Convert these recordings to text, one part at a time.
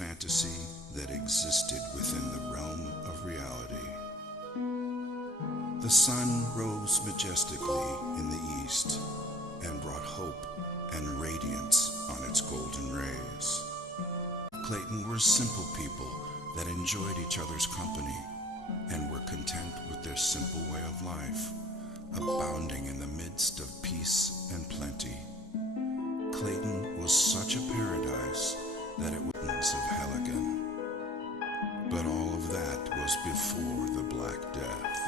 fantasy that existed within the realm of reality. The sun rose majestically in the east and brought hope and radiance on its golden rays. Clayton were simple people that enjoyed each other's company and were content with their simple way of life, abounding in the midst of peace and plenty. Clayton was such a paradise that it was of Helligan. But all of that was before the Black Death.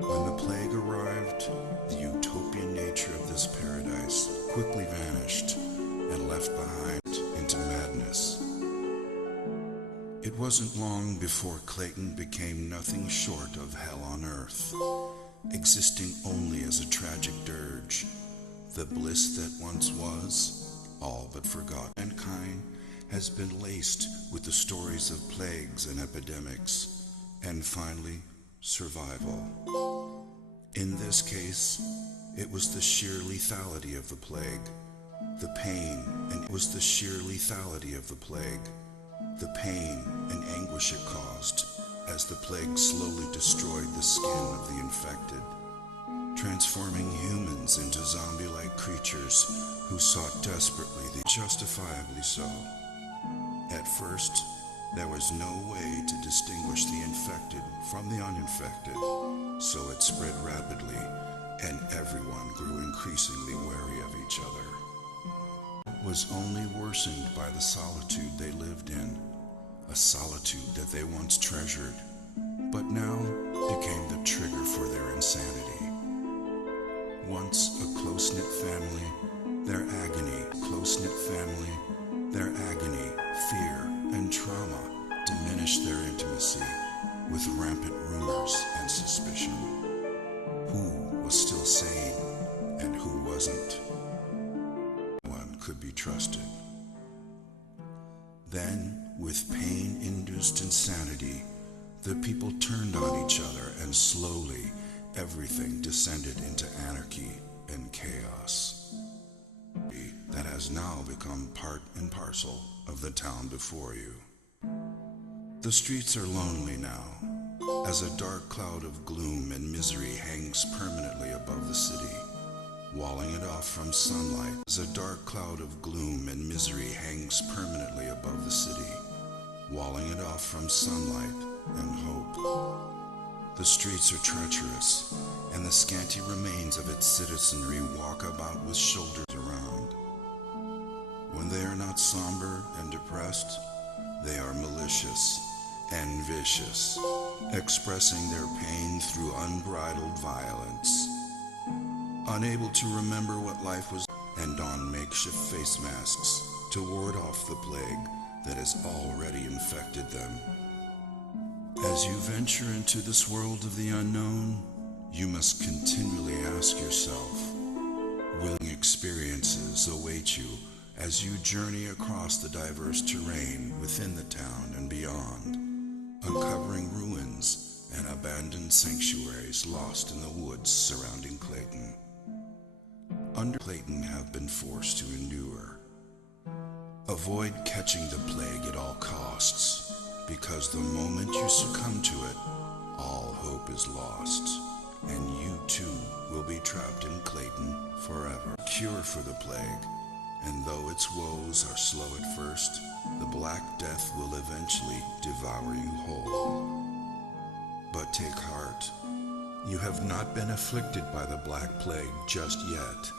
When the plague arrived, the utopian nature of this paradise quickly vanished and left behind into madness. It wasn't long before Clayton became nothing short of hell on earth, existing only as a tragic dirge, the bliss that once was, all but forgotten. Mankind has been laced with the stories of plagues and epidemics, and finally, survival. In this case, it was the sheer lethality of the plague, the pain, and it was the sheer lethality of the plague, the pain and anguish it caused as the plague slowly destroyed the skin of the infected, transforming humans into zombie-like creatures who sought desperately, justifiably so. At first, there was no way to distinguish the infected from the uninfected, so it spread rapidly, and everyone grew increasingly wary of each other. It was only worsened by the solitude they lived in, a solitude that they once treasured, but now became the trigger for their insanity. Once a close-knit family, their agony, fear, and trauma diminished their intimacy with rampant rumors and suspicion. Who was still sane and who wasn't? No one could be trusted. Then, with pain-induced insanity, the people turned on each other, and slowly everything descended into anarchy and chaos that has now become part and parcel of the town before you. The streets are lonely now, as a dark cloud of gloom and misery hangs permanently above the city, walling it off from sunlight. As a dark cloud of gloom and misery hangs permanently above the city, walling it off from sunlight and hope. The streets are treacherous, and the scanty remains of its citizenry walk about with shoulders around. When they are not somber and depressed, they are malicious and vicious, expressing their pain through unbridled violence. Unable to remember what life was, and don makeshift face masks to ward off the plague that has already infected them. As you venture into this world of the unknown, you must continually ask yourself, willing experiences await you as you journey across the diverse terrain within the town and beyond, uncovering ruins and abandoned sanctuaries lost in the woods surrounding Clayton. Under Clayton have been forced to endure. Avoid catching the plague at all costs, because the moment you succumb to it, all hope is lost, and you too will be trapped in Clayton forever. Cure for the plague, and though its woes are slow at first, the Black Death will eventually devour you whole. But take heart, you have not been afflicted by the Black Plague just yet.